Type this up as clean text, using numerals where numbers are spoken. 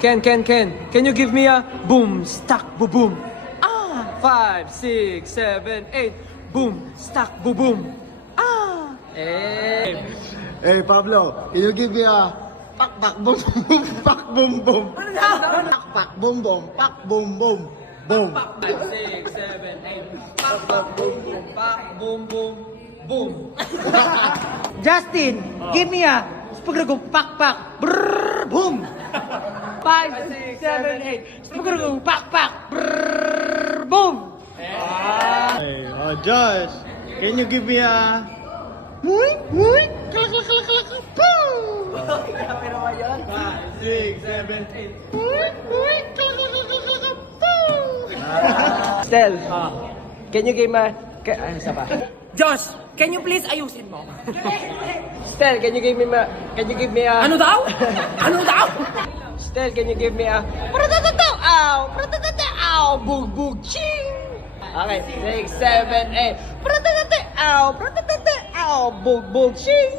Ken, can you give me a boom, stack, boom, boom? Ah, 5, 6, 7, 8. Boom, stack, boom, boom. Ah, eh. Hey Pablo, can you give me a pak pak boom boom pak boom boom? Pak pak boom boom pak boom boom boom. 5, 6, 7, 8. Pak, pak, boom, boom, pak, boom, boom, boom. Justin, give me a spaghetti pak pak brrr boom. 5, 6, 7, 8. Spaghetti pak pak brrr boom. Hey, Josh, can you give me a muik muik klak klak klak klak boom? 5, 6, 7, 8. Muik muik klak klak klak klak klak boom. Stel, can you give me... isa pa. Josh, can you please ayusin mo? Stel, can you give me a... Ano daw? Ano daw? Stel, can you give me a... Pratatataw, ow! Pratatataw, ow! Bug, bug, ching! Okay, 6, 7, 8. Pratatataw, ow! Pratatataw, ow! Bug, bug, ching!